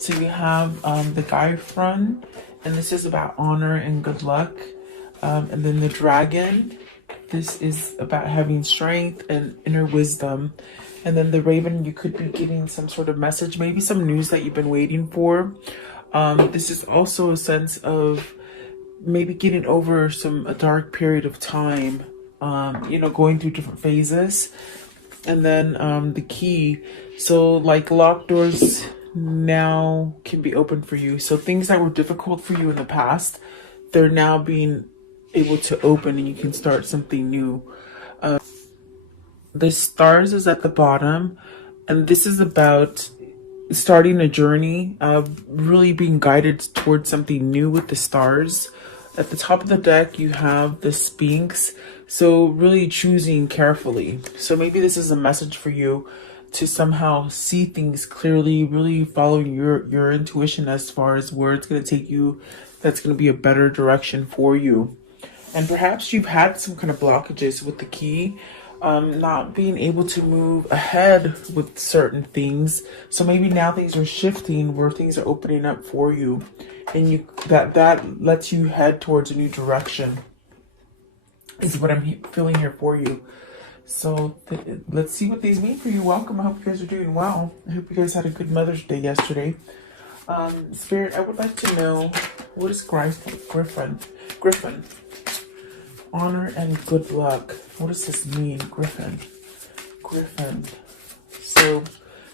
So you have the guy front, and this is about honor and good luck. And then the dragon, this is about having strength and inner wisdom. And then the raven, you could be getting some sort of message, maybe some news that you've been waiting for. This is also a sense of maybe getting over a dark period of time, going through different phases. And then the key, so like locked doors now can be open for you. So things that were difficult for you in the past, they're now being able to open and you can start something new. The stars is at the bottom, and this is about starting a journey of really being guided towards something new with the stars. At the top of the deck, you have the Sphinx. So really choosing carefully. So maybe this is a message for you to somehow see things clearly, really following your intuition as far as where it's going to take you. That's going to be a better direction for you. And perhaps you've had some kind of blockages with the key, not being able to move ahead with certain things. So maybe now things are shifting where things are opening up for you, and that lets you head towards a new direction is what I'm feeling here for you. So let's see what these mean for you. Welcome. I hope you guys are doing well. I hope you guys had a good Mother's Day yesterday. Spirit, I would like to know, what is Griffin? Honor and good luck. What does this mean, Griffin? So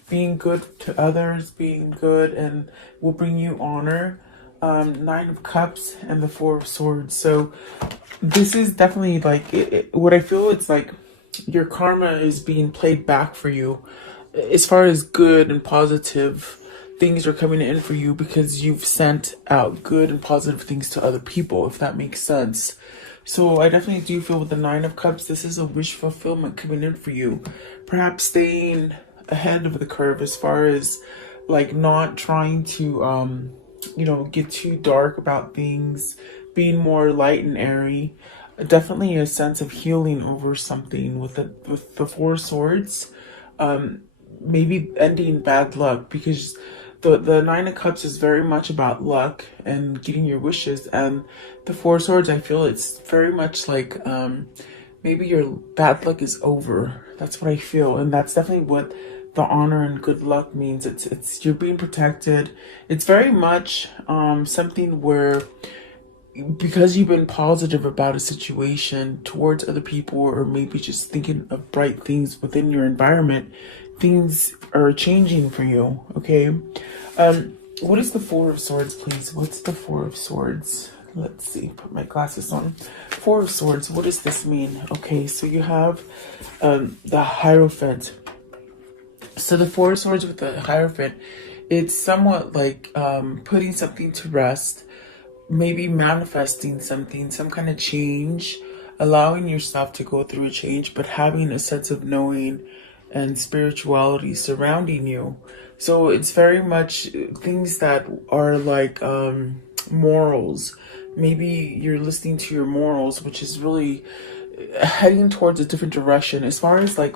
being good to others, being good, and will bring you honor. Nine of Cups and the Four of Swords. So this is definitely like what I feel. It's like your karma is being played back for you as far as good and positive things are coming in for you, because you've sent out good and positive things to other people, if that makes sense. So I definitely do feel with the Nine of Cups, this is a wish fulfillment coming in for you. Perhaps staying ahead of the curve as far as like not trying to get too dark about things, being more light and airy. Definitely a sense of healing over something with the Four of Swords. Maybe ending bad luck, because the Nine of Cups is very much about luck and getting your wishes, and the Four of Swords, I feel it's very much like maybe your bad luck is over. That's what I feel, and that's definitely what the honor and good luck means. It's you're being protected. It's very much something where, because you've been positive about a situation towards other people, or maybe just thinking of bright things within your environment, things are changing for you. Okay. What is the Four of Swords, please? What's the Four of Swords? Let's see, put my glasses on. Four of Swords, what does this mean? Okay, so you have the Hierophant. So the Four of Swords with the Hierophant, it's somewhat like putting something to rest, maybe manifesting something, some kind of change, allowing yourself to go through a change, but having a sense of knowing and spirituality surrounding you. So it's very much things that are like morals. Maybe you're listening to your morals, which is really heading towards a different direction as far as like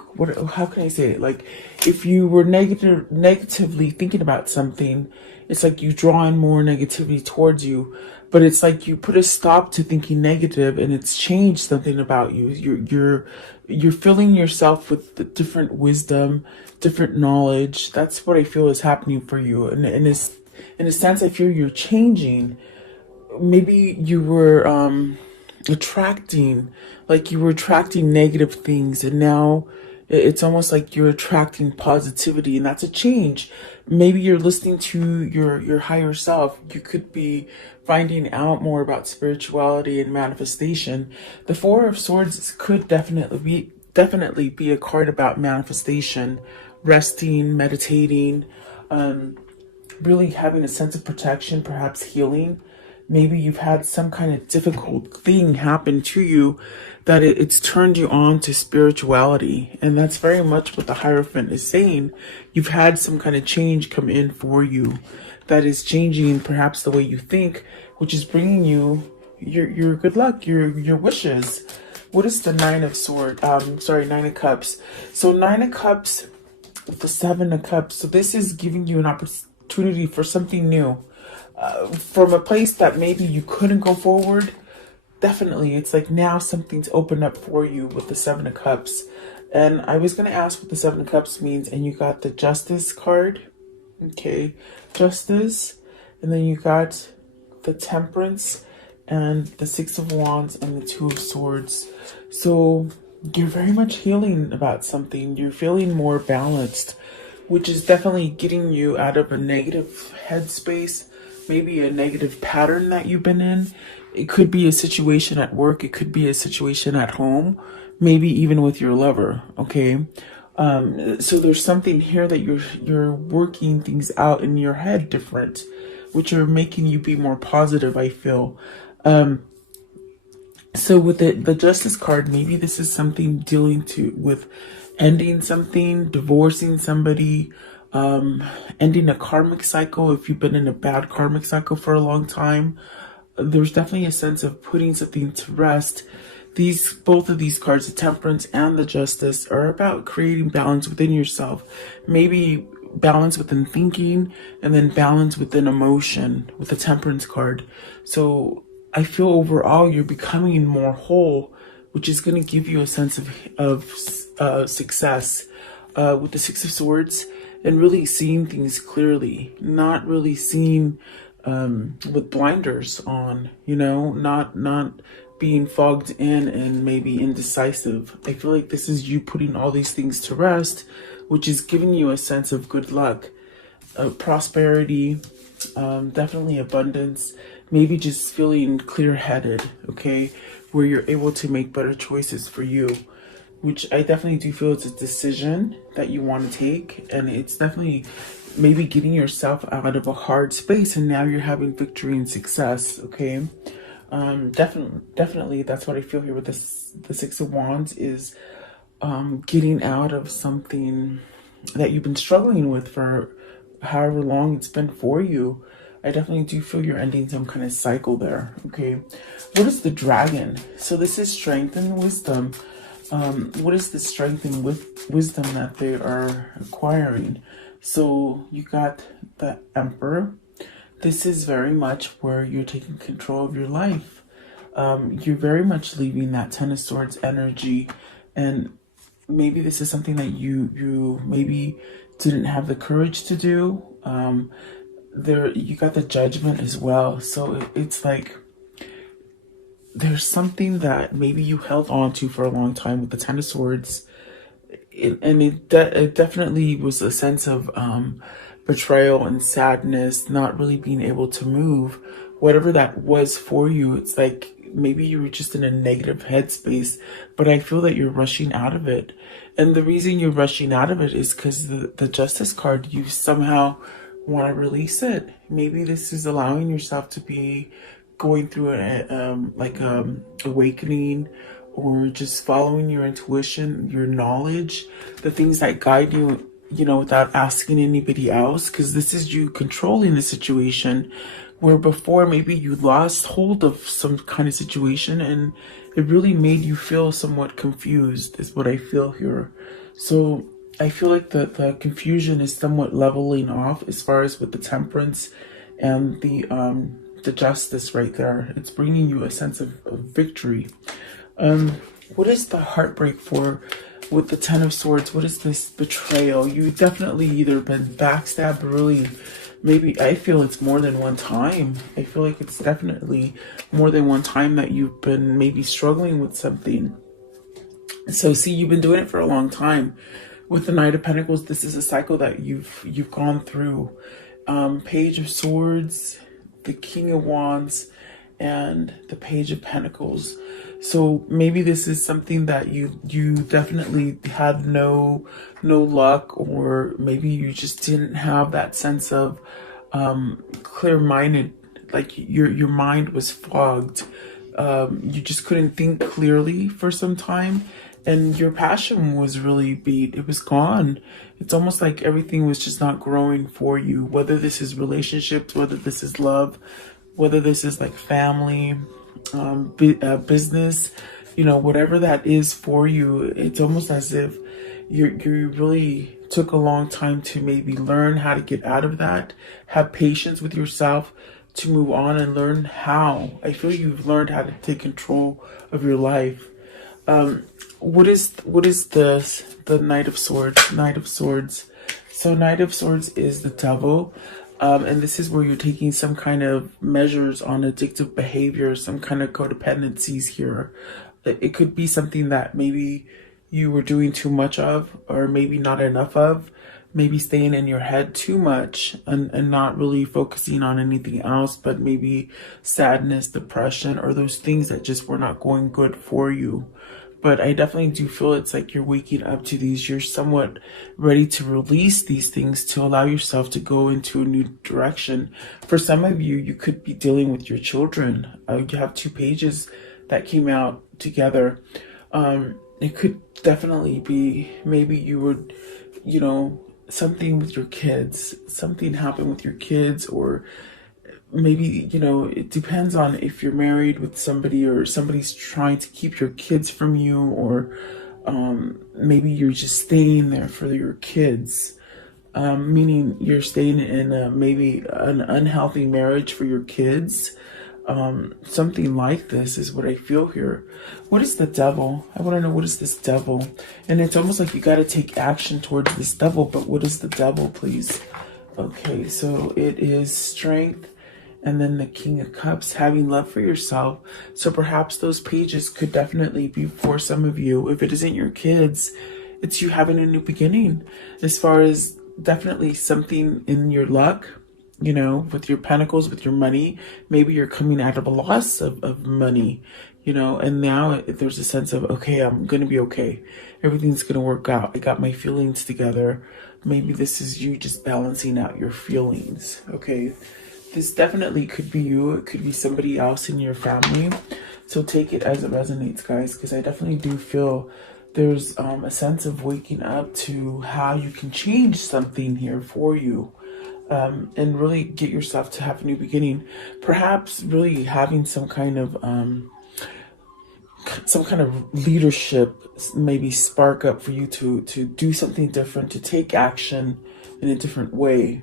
how can I say it? Like if you were negatively thinking about something, it's like you draw in more negativity towards you. But it's like you put a stop to thinking negative, and it's changed something about you. You're filling yourself with the different wisdom, different knowledge. That's what I feel is happening for you. And in a sense, I feel you're changing. Maybe you were attracting negative things, and now it's almost like you're attracting positivity, and that's a change. Maybe you're listening to your higher self. You could be finding out more about spirituality and manifestation. The Four of Swords could definitely be a card about manifestation, resting, meditating, really having a sense of protection, perhaps healing. Maybe you've had some kind of difficult thing happen to you that it's turned you on to spirituality. And that's very much what the Hierophant is saying. You've had some kind of change come in for you that is changing perhaps the way you think, which is bringing you your good luck, your wishes. What is the Nine of Cups? So Nine of Cups, the Seven of Cups. So this is giving you an opportunity for something new. From a place that maybe you couldn't go forward, definitely it's like now something's opened up for you with the Seven of Cups. And I was going to ask what the Seven of Cups means, and you got the Justice card. Okay, Justice. And then you got the Temperance and the Six of Wands and the Two of Swords. So you're very much healing about something. You're feeling more balanced, which is definitely getting you out of a negative headspace, maybe a negative pattern that you've been in. It could be a situation at work. It could be a situation at home, maybe even with your lover. Okay. So there's something here that you're working things out in your head different, which are making you be more positive, I feel. So with the Justice card, maybe this is something dealing with ending something, divorcing somebody, ending a karmic cycle. If you've been in a bad karmic cycle for a long time, there's definitely a sense of putting something to rest. Both of these cards, the Temperance and the Justice, are about creating balance within yourself. Maybe balance within thinking, and then balance within emotion with the Temperance card. So I feel overall you're becoming more whole, which is going to give you a sense of success with the Six of Swords, and really seeing things clearly, not really seeing with blinders on, not being fogged in and maybe indecisive. I feel like this is you putting all these things to rest, which is giving you a sense of good luck, prosperity, definitely abundance, maybe just feeling clear-headed, okay, where you're able to make better choices for you, which I definitely do feel it's a decision that you want to take, and it's definitely maybe getting yourself out of a hard space, and now you're having victory and success, okay? Definitely that's what I feel here with the Six of Wands is getting out of something that you've been struggling with for however long it's been for you. I definitely do feel you're ending some kind of cycle there, okay? What is the Dragon? So this is strength and wisdom. What is the strength and wisdom that they are acquiring? So you got the Emperor. This is very much where you're taking control of your life. You're very much leaving that Ten of Swords energy, and maybe this is something that you maybe didn't have the courage to do. You got the Judgment as well. So it's like there's something that maybe you held on to for a long time with the Ten of Swords. It definitely was a sense of betrayal and sadness, not really being able to move. Whatever that was for you, it's like maybe you were just in a negative headspace, but I feel that you're rushing out of it. And the reason you're rushing out of it is because the Justice card, you somehow want to release it. Maybe this is allowing yourself to be going through an awakening, or just following your intuition, your knowledge, the things that guide you, without asking anybody else, because this is you controlling the situation, where before maybe you lost hold of some kind of situation and it really made you feel somewhat confused, is what I feel here. So I feel like the confusion is somewhat leveling off as far as with the Temperance and the Justice right there. It's bringing you a sense of victory. What is the heartbreak for with the Ten of Swords? What is this betrayal? You definitely either been backstabbed, really, maybe I feel it's more than one time. I feel like it's definitely more than one time that you've been maybe struggling with something. So see, you've been doing it for a long time. With the Knight of Pentacles, this is a cycle that you've gone through. Page of Swords, the King of Wands, and the Page of Pentacles. So maybe this is something that you definitely had no luck, or maybe you just didn't have that sense of clear-minded, like your mind was fogged. You just couldn't think clearly for some time, and your passion was really beat. It was gone. It's almost like everything was just not growing for you, whether this is relationships, whether this is love, whether this is like family, business, whatever that is for you. It's almost as if you're really took a long time to maybe learn how to get out of that, have patience with yourself to move on and learn how. I feel you've learned how to take control of your life. What is the Knight of Swords? Knight of Swords. So Knight of Swords is the devil. And this is where you're taking some kind of measures on addictive behavior, some kind of codependencies here. It could be something that maybe you were doing too much of, or maybe not enough of, maybe staying in your head too much and not really focusing on anything else, but maybe sadness, depression, or those things that just were not going good for you. But I definitely do feel it's like you're waking up to these. You're somewhat ready to release these things to allow yourself to go into a new direction. For some of you, you could be dealing with your children. You have 2 pages that came out together. It could definitely be maybe you would, something with your kids. Something happened with your kids, or maybe, it depends on if you're married with somebody or somebody's trying to keep your kids from you, or maybe you're just staying there for your kids, meaning you're staying in maybe an unhealthy marriage for your kids. Something like this is what I feel here. What is the devil? I want to know, what is this devil? And it's almost like you got to take action towards this devil, but what is the devil, please? Okay, so it is strength. And then the King of Cups, having love for yourself. So perhaps those pages could definitely be for some of you. If it isn't your kids, it's you having a new beginning. As far as definitely something in your luck, with your pentacles, with your money. Maybe you're coming out of a loss of money, and now there's a sense of, okay, I'm going to be okay. Everything's going to work out. I got my feelings together. Maybe this is you just balancing out your feelings, okay? This definitely could be you. It could be somebody else in your family. So take it as it resonates, guys, because I definitely do feel there's a sense of waking up to how you can change something here for you, and really get yourself to have a new beginning. Perhaps really having some kind of leadership maybe spark up for you to do something different, to take action in a different way.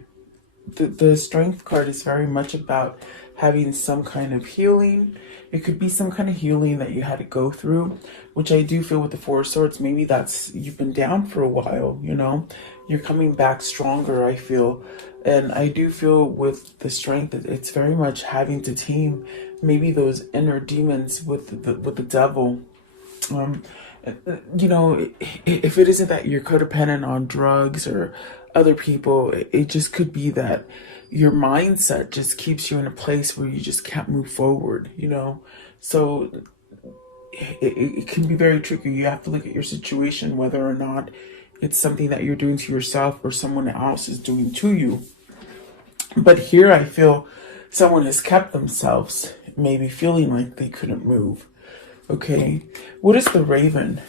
The Strength card is very much about having some kind of healing. It could be some kind of healing that you had to go through, which I do feel with the Four of Swords. Maybe that's, you've been down for a while, you're coming back stronger, I feel. And I do feel with the Strength, it's very much having to tame maybe those inner demons with the devil. If it isn't that you're codependent on drugs or other people, it just could be that your mindset just keeps you in a place where you just can't move forward, so it can be very tricky. You have to look at your situation, whether or not it's something that you're doing to yourself or someone else is doing to you. But here I feel someone has kept themselves maybe feeling like they couldn't move. Okay, what is the Raven?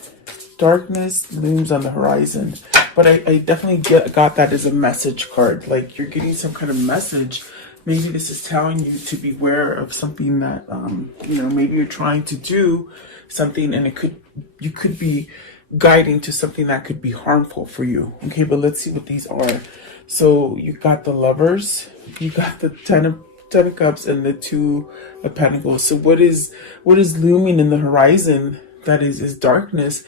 Darkness looms on the horizon. But I definitely got that as a message card. Like you're getting some kind of message. Maybe this is telling you to beware of something that, maybe you're trying to do something, and you could be guiding to something that could be harmful for you. Okay, but let's see what these are. So you got the Lovers, you got the Ten of Cups, and the Two of Pentacles. So what is looming in the horizon that is darkness?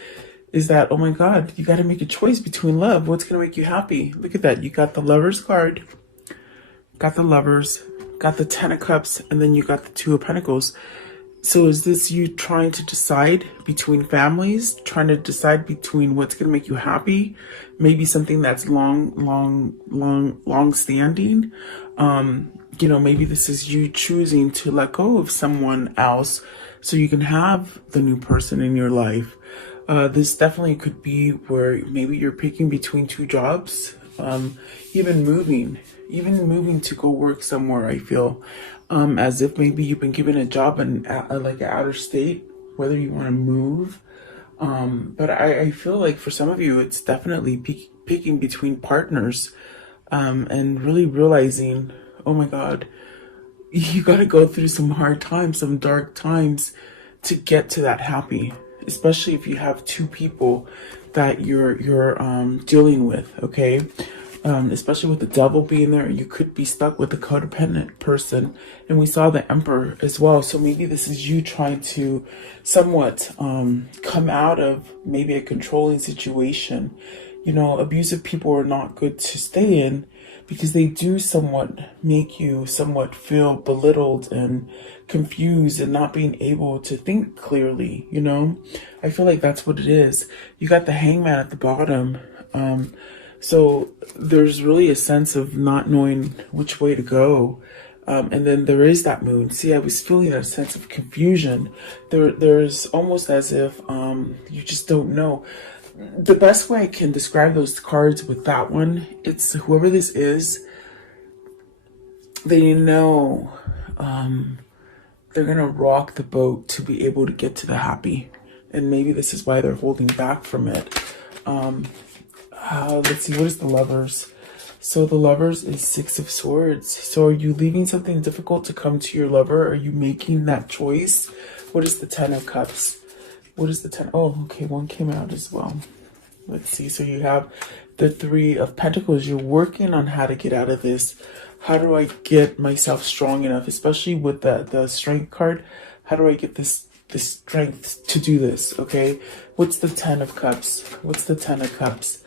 Is that, oh my God, you got to make a choice between love. What's going to make you happy? Look at that. You got the Lovers card, got the Lovers, got the Ten of Cups, and then you got the Two of Pentacles. So is this you trying to decide between families, trying to decide between what's going to make you happy? Maybe something that's long standing. Maybe this is you choosing to let go of someone else so you can have the new person in your life. This definitely could be where maybe you're picking between 2 jobs, even moving to go work somewhere. I feel as if maybe you've been given a job in like outer state, whether you want to move. But I feel like for some of you, it's definitely picking between partners, and really realizing, oh my God, you got to go through some hard times, some dark times to get to that happy. Especially if you have 2 people that you're dealing with, okay? Especially with the devil being there, you could be stuck with a codependent person. And we saw the Emperor as well. So maybe this is you trying to somewhat come out of maybe a controlling situation. You know, abusive people are not good to stay in because they do somewhat make you somewhat feel belittled and confused and not being able to think clearly, you know? I feel like that's what it is. You got the Hangman at the bottom. So there's really a sense of not knowing which way to go. And then there is that moon. See, I was feeling that sense of confusion. There's almost as if you just don't know. The best way I can describe those cards with that one, it's whoever this is, they know they're going to rock the boat to be able to get to the happy. And maybe this is why they're holding back from it. Let's see, what is the Lovers? So the Lovers is Six of Swords. So are you leaving something difficult to come to your lover? Are you making that choice? What is the Ten of Cups? What is the 10? Oh, okay, one came out as well. Let's see. So you have the Three of Pentacles. You're working on how to get out of this. How do I get myself strong enough? Especially with the Strength card. How do I get this strength to do this? Okay. What's the Ten of Cups? What's the Ten of Cups?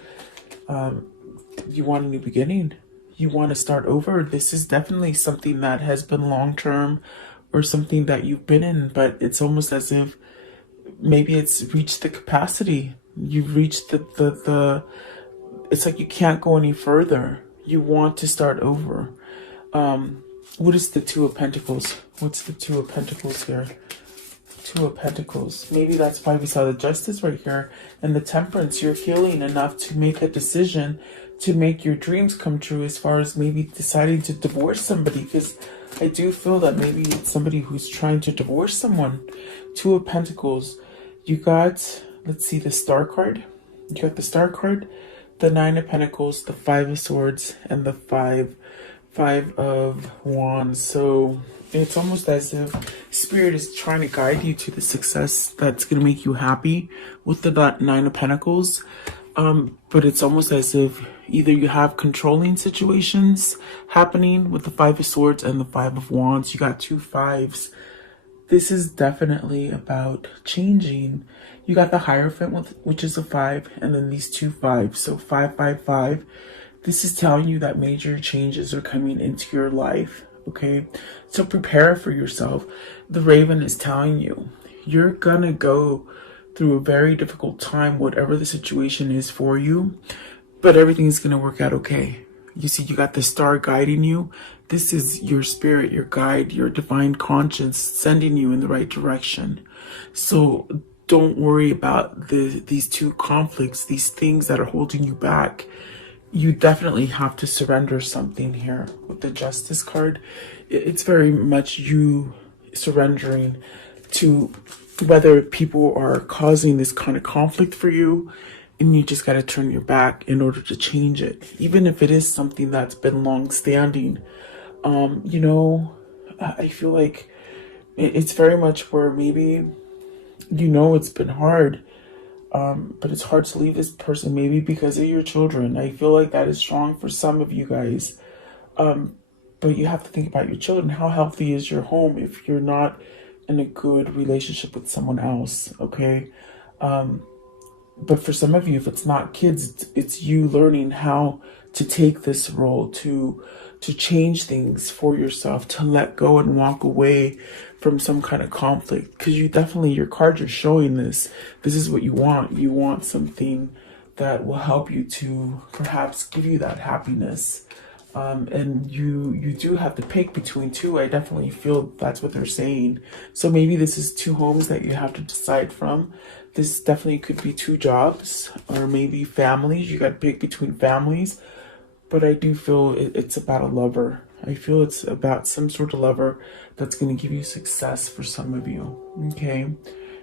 You want a new beginning. You want to start over. This is definitely something that has been long-term or something that you've been in, but it's almost as if maybe it's reached the capacity. You've reached the it's like you can't go any further. You want to start over. What is the Two of Pentacles? What's the Two of Pentacles here? Two of Pentacles. Maybe that's why we saw the Justice right here and the Temperance. You're healing enough to make a decision to make your dreams come true, as far as maybe deciding to divorce somebody, because I do feel that maybe it's somebody who's trying to divorce someone. Two of Pentacles. You got, let's see, the Star card. You got the Star card, the Nine of Pentacles, the Five of Swords, and the Five of Wands. So it's almost as if Spirit is trying to guide you to the success that's going to make you happy with the Nine of Pentacles. But it's almost as if either you have controlling situations happening with the Five of Swords and the Five of Wands. You got two fives. This is definitely about changing. You got the Hierophant, which is a 5, and then these two fives. So 555. This is telling you that major changes are coming into your life. Okay, so prepare for yourself. The Raven is telling you you're gonna go through a very difficult time, whatever the situation is for you, but everything's gonna work out okay. You see, you got the Star guiding you. This is your spirit, your guide, your divine conscience sending you in the right direction. So don't worry about these two conflicts, these things that are holding you back. You definitely have to surrender something here. With the Justice card, it's very much you surrendering to whether people are causing this kind of conflict for you, and you just got to turn your back in order to change it. Even if it is something that's been long standing. You know, I feel like it's very much where maybe, you know, it's been hard. But it's hard to leave this person, maybe because of your children. I feel like that is strong for some of you guys. But you have to think about your children. How healthy is your home if you're not in a good relationship with someone else, okay? But for some of you, if it's not kids, it's you learning how to take this role, to change things for yourself, to let go and walk away from some kind of conflict. Because you definitely, your cards are showing this. This is what you want. You want something that will help you to perhaps give you that happiness. And you do have to pick between two. I definitely feel that's what they're saying. So maybe this is two homes that you have to decide from. This definitely could be two jobs, or maybe families. You got to pick between families. But I do feel it's about a lover. I feel it's about some sort of lover that's going to give you success for some of you. Okay.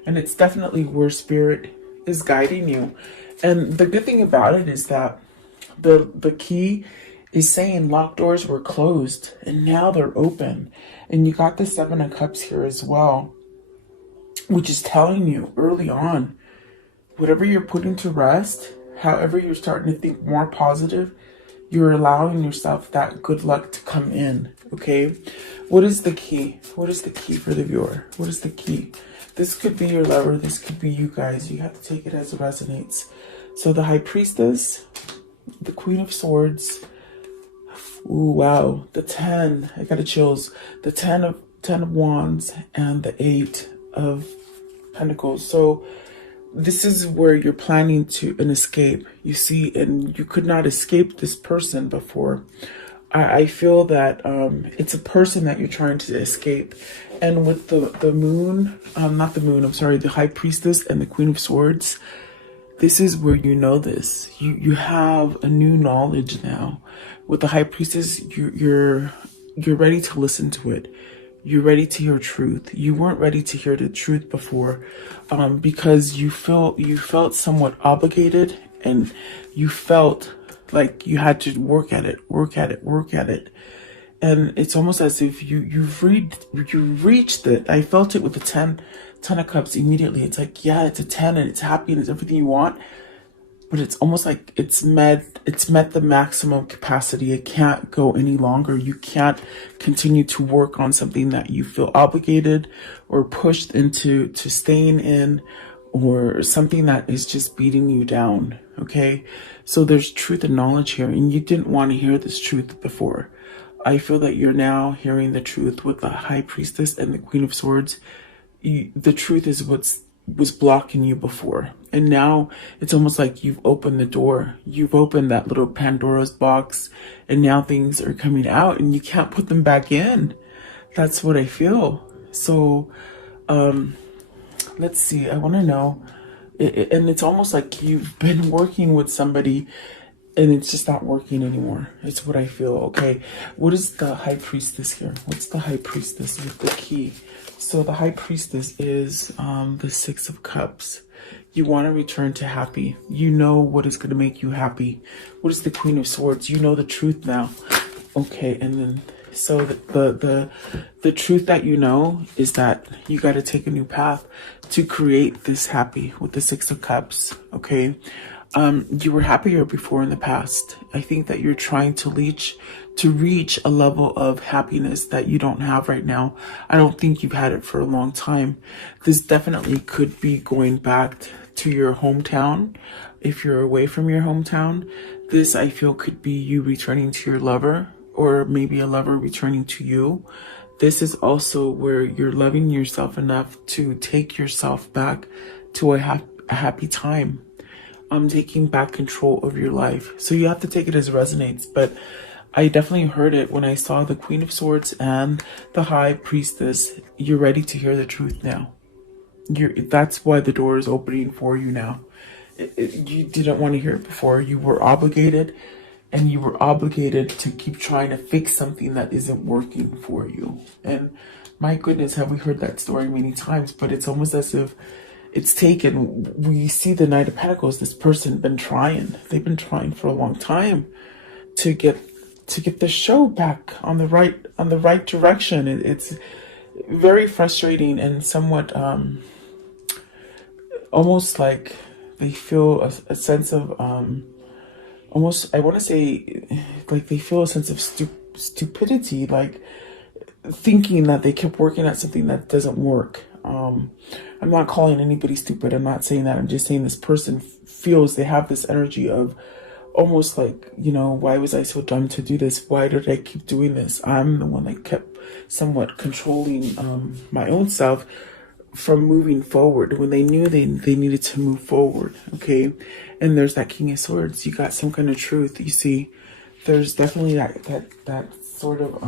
And it's definitely where Spirit is guiding you. And the good thing about it is that the key is saying locked doors were closed and now they're open. And you got the Seven of Cups here as well, which is telling you early on whatever you're putting to rest, however you're starting to think more positive, you're allowing yourself that good luck to come in, okay? What is the key? What is the key for the viewer? What is the key? This could be your lover. This could be you guys. You have to take it as it resonates. So the High Priestess, the Queen of Swords. Ooh, wow. The 10. I got the chills. The 10 of Wands and the 8 of Pentacles. So this is where you're planning to an escape, you see, and you could not escape this person before. I feel that it's a person that you're trying to escape. And with the moon, not the moon, I'm sorry, the High Priestess and the Queen of Swords, this is where you know this. You have a new knowledge now. With the High Priestess, you're ready to listen to it. You're ready to hear truth. You weren't ready to hear the truth before, because you felt somewhat obligated, and you felt like you had to work at it. And it's almost as if you reached it. I felt it with the 10 of Cups immediately. It's like, yeah, it's a 10 and it's happy and it's everything you want. But it's almost like it's met the maximum capacity. It can't go any longer. You can't continue to work on something that you feel obligated or pushed into staying in, or something that is just beating you down. Okay, so there's truth and knowledge here, and you didn't want to hear this truth before. I feel that you're now hearing the truth with the High Priestess and the Queen of Swords. The truth is was blocking you before, and now it's almost like you've opened the door. You've opened that little Pandora's box, and now things are coming out and you can't put them back in. That's what I feel. So let's see, I want to know, and it's almost like you've been working with somebody and it's just not working anymore. It's what I feel. Okay, what is the High Priestess here? What's the High Priestess with the key? So the High Priestess is the 6 of Cups. You want to return to happy. You know what is going to make you happy. What is the Queen of Swords? You know the truth now. Okay, and then so the truth that you know is that you got to take a new path to create this happy with the 6 of Cups. Okay, you were happier before in the past. I think that you're trying to reach a level of happiness that you don't have right now. I don't think you've had it for a long time. This definitely could be going back to your hometown. If you're away from your hometown, this I feel could be you returning to your lover, or maybe a lover returning to you. This is also where you're loving yourself enough to take yourself back to a happy time. Taking back control of your life. So you have to take it as it resonates, but I definitely heard it when I saw the Queen of Swords and the High Priestess. You're ready to hear the truth now. That's why the door is opening for you now. You didn't want to hear it before. You were obligated, and you were obligated to keep trying to fix something that isn't working for you. And my goodness, have we heard that story many times, but it's almost as if it's taken. We see the Knight of Pentacles. This person been trying. They've been trying for a long time to get the show back on the right direction. It's very frustrating and somewhat almost like they feel a sense of almost, I want to say, like they feel a sense of stupidity, like thinking that they kept working at something that doesn't work. I'm not calling anybody stupid. I'm not saying that. I'm just saying this person feels they have this energy of almost like, you know, why was I so dumb to do this? Why did I keep doing this? I'm the one that kept somewhat controlling my own self from moving forward when they knew they needed to move forward. Okay, and there's that King of Swords. You got some kind of truth. You see, there's definitely that sort of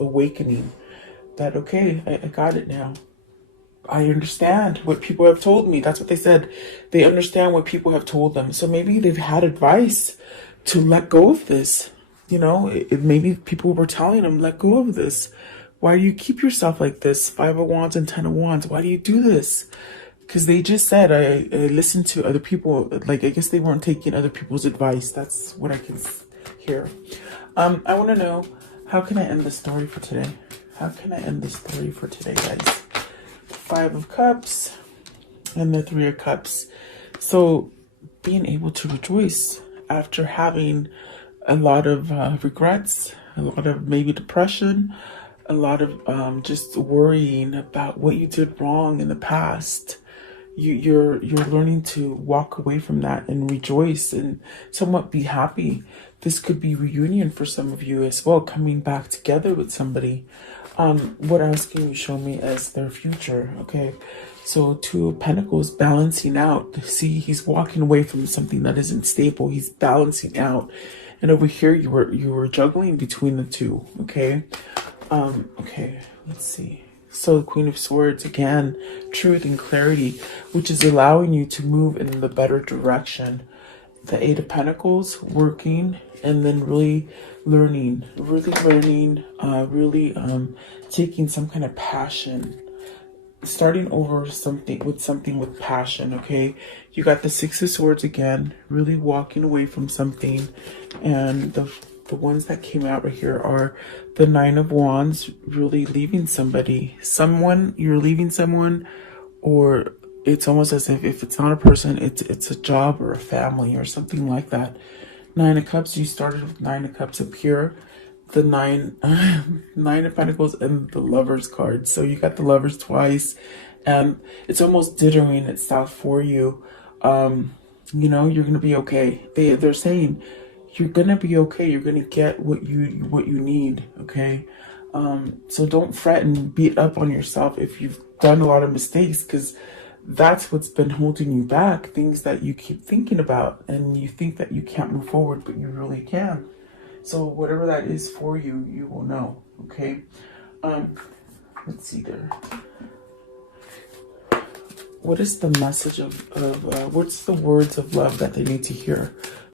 awakening that, okay, I got it now. I understand what people have told me. That's what they said. They understand what people have told them. So maybe they've had advice to let go of this. You know, maybe people were telling them, let go of this. Why do you keep yourself like this? 5 of Wands and 10 of Wands. Why do you do this? Because they just said, I listened to other people. Like, I guess they weren't taking other people's advice. That's what I can hear. I want to know, how can I end the story for today? How can I end the story for today, guys? 5 of Cups and the 3 of Cups. So being able to rejoice after having a lot of regrets, a lot of maybe depression, a lot of just worrying about what you did wrong in the past. You're learning to walk away from that and rejoice and somewhat be happy. This could be reunion for some of you as well, coming back together with somebody. What else can you show me as their future? Okay, so Two of Pentacles, balancing out. See, he's walking away from something that isn't stable. He's balancing out, and over here you were juggling between the two. Okay, okay, let's see. So the Queen of Swords, again, truth and clarity, which is allowing you to move in the better direction. The Eight of Pentacles, working, and then really learning, taking some kind of passion, starting over something with passion. Okay, you got the Six of Swords again, really walking away from something, and the ones that came out right here are the Nine of Wands, really leaving somebody. You're leaving someone, or it's almost as if it's not a person, it's a job or a family or something like that. Nine of Cups, you started with Nine of Cups up here. The Nine of Pentacles and the Lovers card. So you got the Lovers twice, and it's almost dithering itself for you. You know, you're gonna be okay. They're saying you're gonna be okay. You're gonna get what you need. Okay, so don't fret and beat up on yourself if you've done a lot of mistakes, because that's what's been holding you back. Things that you keep thinking about, and you think that you can't move forward, but you really can. So whatever that is for you, you will know. Okay. Let's see there. What is the message of what's the words of love that they need to hear?